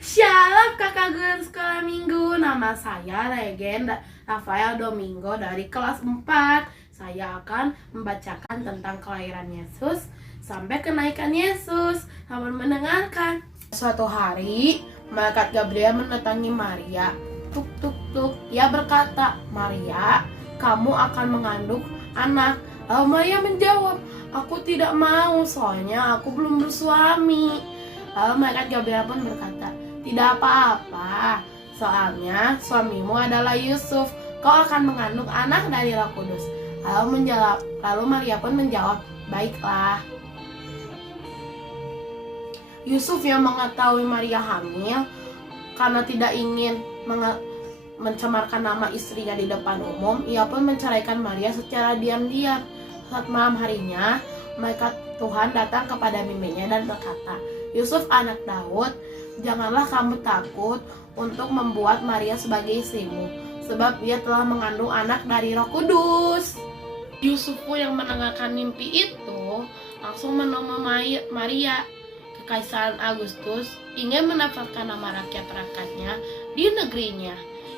Shalom kakak guru sekolah minggu. Nama saya Regen Rafael Domingo dari kelas 4. Saya akan membacakan tentang kelahiran Yesus sampai kenaikan Yesus. Selamat mendengarkan. Suatu hari, malaikat Gabriel mendatangi Maria. Tuk tuk tuk. Ia berkata, "Maria, kamu akan mengandung anak." Lalu Maria menjawab, "Aku tidak mau, soalnya aku belum bersuami." Lalu malaikat Gabriel pun berkata, "Tidak apa-apa, soalnya suamimu adalah Yusuf. Kau akan mengandung anak dari Roh Kudus." Lalu Maria pun menjawab, "Baiklah." Yusuf yang mengetahui Maria hamil karena tidak ingin mencemarkan nama istrinya di depan umum, ia pun menceraikan Maria secara diam-diam. Saat malam harinya, malaikat Tuhan datang kepada bibinya dan berkata, "Yusuf anak Daud, janganlah kamu takut untuk membuat Maria sebagai istrimu, sebab ia telah mengandung anak dari Roh Kudus." Yusuf pun yang mendengarkan mimpi itu langsung menemui Maria. Kekaisaran Agustus ingin mendaftarkan nama rakyat-rakyatnya di negerinya.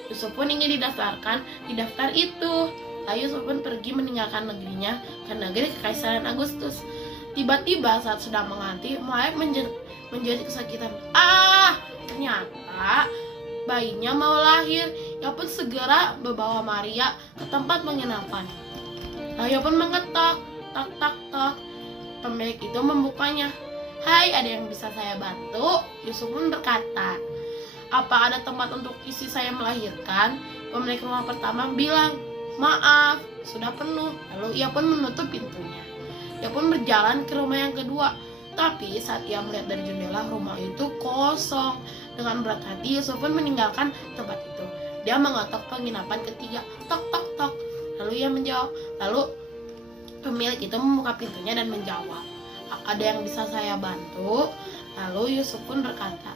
Yusuf pun ingin didaftarkan di daftar itu. Lalu Yusuf pun pergi meninggalkan negerinya ke negeri Kekaisaran Agustus. Tiba-tiba saat sedang menganti, malaikat menjadi kesakitan. Ternyata bayinya mau lahir. Ia pun segera membawa Maria ke tempat penginapan. Lalu ia pun mengetok, tak tak tak. Pemilik itu membukanya. "Hai, ada yang bisa saya bantu?" Yusuf pun berkata, "Apa ada tempat untuk istri saya melahirkan?" Pemilik rumah pertama bilang, "Maaf, sudah penuh." Lalu ia pun menutup pintunya. Ia pun berjalan ke rumah yang kedua. Tapi saat ia melihat dari jendela, rumah itu kosong. Dengan berat hati, Yusuf pun meninggalkan tempat itu. Dia mengetok penginapan ketiga. Tok tok tok. Lalu ia menjawab. Lalu pemilik itu membuka pintunya dan menjawab, "Ada yang bisa saya bantu?" Lalu Yusuf pun berkata,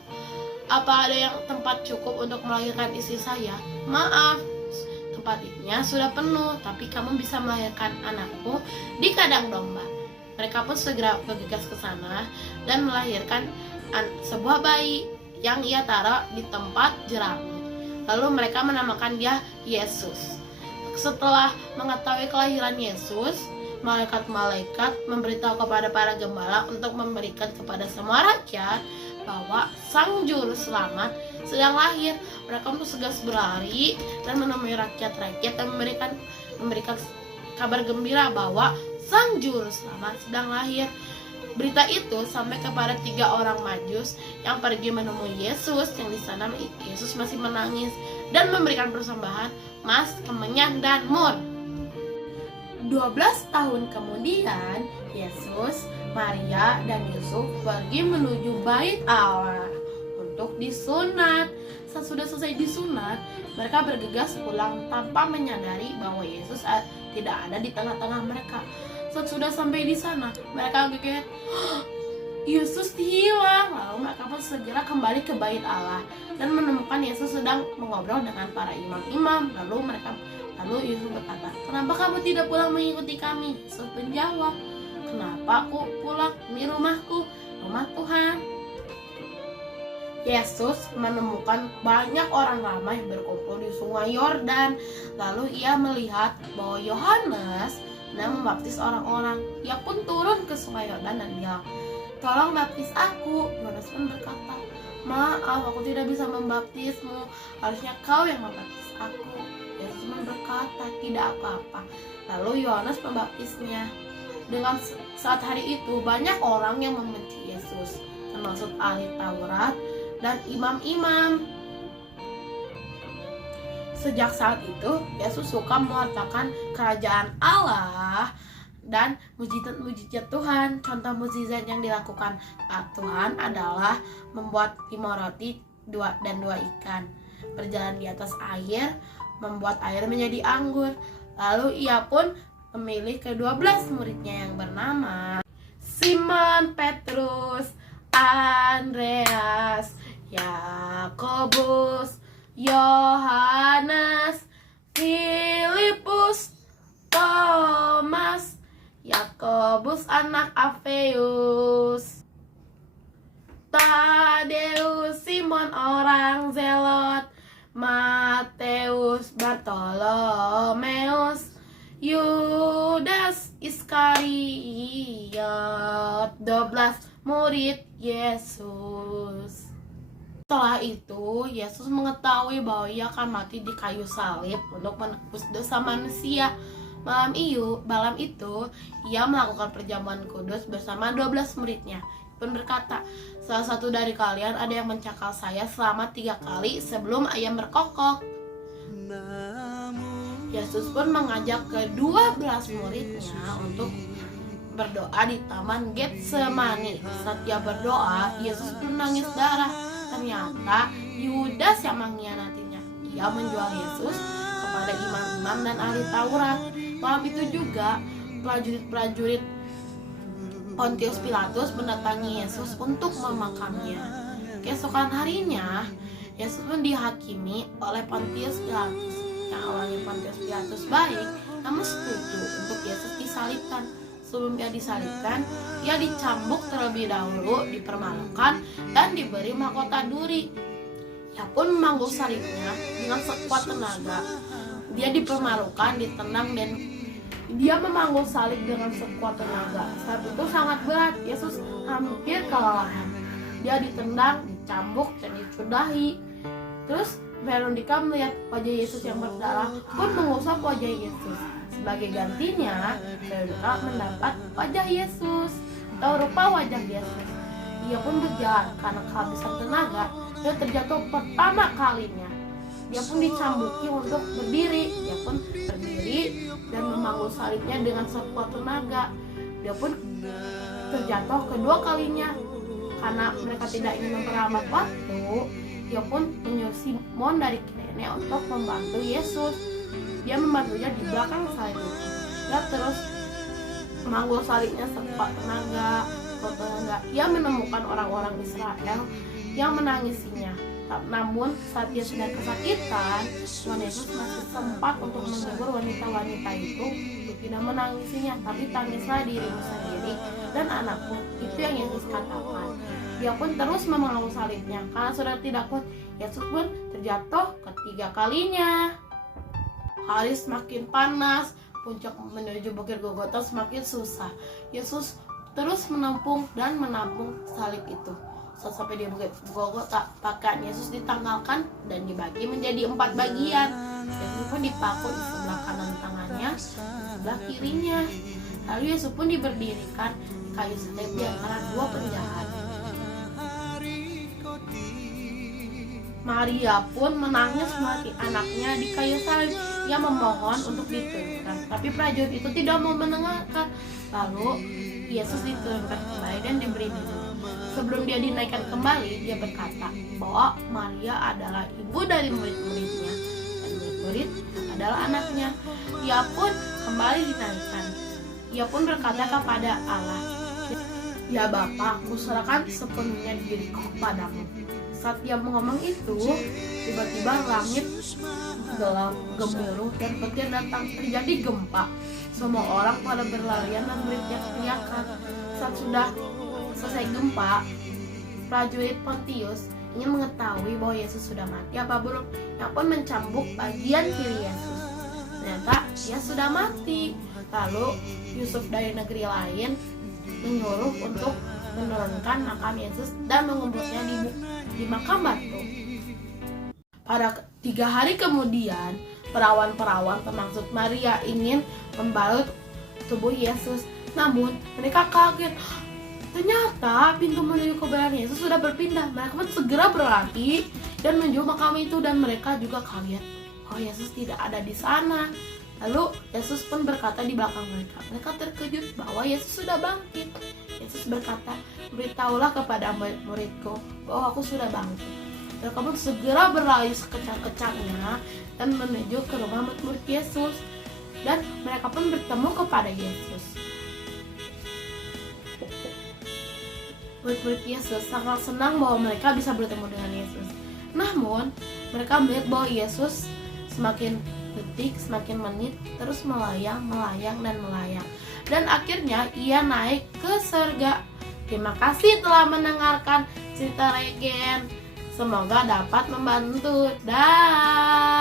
"Apa ada yang tempat cukup untuk melahirkan istri saya?" "Maaf, tempatnya sudah penuh, tapi kamu bisa melahirkan anakku di kandang domba." Mereka pun segera bergegas ke sana dan melahirkan sebuah bayi yang ia taruh di tempat jerami. Lalu mereka menamakan dia Yesus. Setelah mengetahui kelahiran Yesus, malaikat-malaikat memberitahu kepada para gembala untuk memberikan kepada semua rakyat bahwa Sang Juru Selamat sedang lahir. Mereka pun segas berlari dan menemui rakyat-rakyat dan memberikan kabar gembira bahwa Sang Juru Selamat sedang lahir. Berita itu sampai kepada 3 orang Majus yang pergi menemui Yesus, yang di sana Yesus masih menangis dan memberikan persembahan emas, kemenyan, dan mur. 12 tahun kemudian, Yesus, Maria, dan Yusuf pergi menuju Bait Allah untuk disunat. Saat sudah selesai disunat, mereka bergegas pulang tanpa menyadari bahwa Yesus tidak ada di tengah-tengah mereka. Saat sudah sampai di sana, mereka kaget, Yesus hilang. Lalu mereka pun segera kembali ke Bait Allah dan menemukan Yesus sedang mengobrol dengan para imam-imam. Lalu Yusuf berkata, "Kenapa kamu tidak pulang mengikuti kami?" Yesus menjawab, "Kenapa aku pulang? Ini rumahku, rumah Tuhan." Yesus menemukan banyak orang ramai berkumpul di sungai Yordan. Lalu ia melihat bahwa Yohanes sedang membaptis orang-orang. Ia pun turun ke sungai Yordan dan bilang, "Tolong baptis aku." Yohanes pun berkata, "Maaf, aku tidak bisa membaptismu. Harusnya kau yang membaptis aku." Yesus pun berkata, "Tidak apa-apa." Lalu Yohanes membaptisnya. Dengan saat hari itu banyak orang yang membenci Yesus, termasuk ahli Taurat dan imam-imam. Sejak saat itu, Yesus suka mewartakan kerajaan Allah dan mujizat-mujizat Tuhan. Contoh mujizat yang dilakukan Tuhan adalah membuat 5 roti dan 2 ikan, berjalan di atas air, membuat air menjadi anggur. Lalu ia pun memilih ke-12 muridnya yang bernama Simon Petrus, Andreas, Yakobus, Yohanes, Filipus, Thomas, Yakobus anak Alfeus, Tadeus, Simon Simon orang Zelot, Matius, Bartolomeus, Yudas Iskariot, 12 murid Yesus. Setelah itu, Yesus mengetahui bahwa ia akan mati di kayu salib untuk menebus dosa manusia. Malam itu, ia melakukan perjamuan kudus bersama 12 muridnya. Pun berkata, salah satu dari kalian ada yang mencakal saya selama 3 kali sebelum ayam berkokok. Yesus pun mengajak ke-12 muridnya untuk berdoa di taman Getsemani. Saat ia berdoa, Yesus pun menangis darah. Ternyata Yudas yang mengkhianatinya. Ia menjual Yesus kepada imam-imam dan ahli Taurat. Malam itu juga prajurit-prajurit Pontius Pilatus mendatangi Yesus untuk memakamnya. Keesokan harinya, Yesus pun dihakimi oleh Pontius Pilatus. Yang awalnya Pontius Pilatus baik, namun setuju untuk Yesus disalibkan. Sebelum dia disalibkan, ia dicambuk terlebih dahulu, dipermalukan, dan diberi mahkota duri. Ia pun memanggul salibnya dengan sekuat tenaga. Dia dipermalukan, ditendang, dan dia memanggul salib dengan sekuat tenaga. Salib itu sangat berat. Yesus hampir kelelahan. Dia ditendang, dicambuk, dan dicudahi. Terus Veronica melihat wajah Yesus yang berdarah, pun mengusap wajah Yesus. Sebagai gantinya, Veronica mendapat wajah Yesus atau rupa wajah Yesus. Ia pun berjalan karena kehabisan tenaga. Dia terjatuh pertama kalinya. Dia pun dicambuki untuk berdiri. Dia pun berdiri dan memanggul salibnya dengan sekuat tenaga. Dia pun terjatuh kedua kalinya. Karena mereka tidak ingin memperlambat waktu, dia pun menyuruh Simon dari Kirene untuk membantu Yesus. Dia membantunya di belakang salib itu. Dia terus memanggul salibnya sekuat tenaga. Ia menemukan orang-orang Israel yang menangisinya. Namun saat dia sudah kesakitan, Tuhan Yesus masih sempat untuk menghibur wanita-wanita itu untuk tidak menangisinya. Tapi tangislah dirimu sendiri dan anakmu, itu yang Yesus katakan. Dia pun terus memanggul salibnya. Karena sudah tidak kuat, Yesus pun terjatuh ketiga kalinya. Hari semakin panas, puncak menuju Bukit Golgota semakin susah. Yesus terus menampung salib itu. Sampai di Bukit Golgota, pakaian Yesus ditanggalkan dan dibagi menjadi 4 bagian. Yesus pun dipaku di sebelah kanan tangannya, di sebelah kirinya. Lalu Yesus pun diberdirikan di kayu salib di antara 2 penjahat. Maria pun menangis melihat anaknya di kayu salib. Ia memohon untuk diturunkan, tapi prajurit itu tidak mau mendengarkan. Lalu Yesus diturunkan kembali dan diberi minum. Sebelum dia dinaikkan kembali, dia berkata bahwa Maria adalah ibu dari murid-muridnya dan murid-murid adalah anaknya. Ia pun kembali dinaikkan. Ia pun berkata kepada Allah, "Ya Bapa, kuserahkan sepenuhnya diriku kepadamu." Saat dia ngomong itu, tiba-tiba langit gelap, gemuruh, dan petir datang. Terjadi gempa. Semua orang pada berlarian dan berteriak-teriakan. Saat sudah selesai gempa, prajurit Pontius ingin mengetahui bahwa Yesus sudah mati apa belum. Yang pun mencambuk bagian kiri Yesus. Ternyata dia sudah mati. Lalu Yusuf dari negeri lain menyuruh untuk menurunkan makam Yesus dan menguburnya di makam batu. Pada 3 hari kemudian, perawan-perawan termasuk Maria ingin membalut tubuh Yesus. Namun mereka kaget. Ternyata pintu menuju kuburan Yesus sudah berpindah. Mereka pun segera berlari dan menuju makam itu, dan mereka juga kaget. Oh, Yesus tidak ada di sana. Lalu Yesus pun berkata di belakang mereka. Mereka terkejut bahwa Yesus sudah bangkit. Yesus berkata, "Beritahulah kepada murid-muridku bahwa aku sudah bangkit." Mereka pun segera berlari sekecang-kecangnya dan menuju ke rumah murid Yesus. Dan mereka pun bertemu kepada Yesus. Murid-murid Yesus sangat senang bahwa mereka bisa bertemu dengan Yesus. Namun, mereka melihat bahwa Yesus semakin detik, semakin menit, terus melayang, dan melayang. Dan akhirnya ia naik ke surga. Terima kasih telah mendengarkan cerita Regen. Semoga dapat membantu. Dah.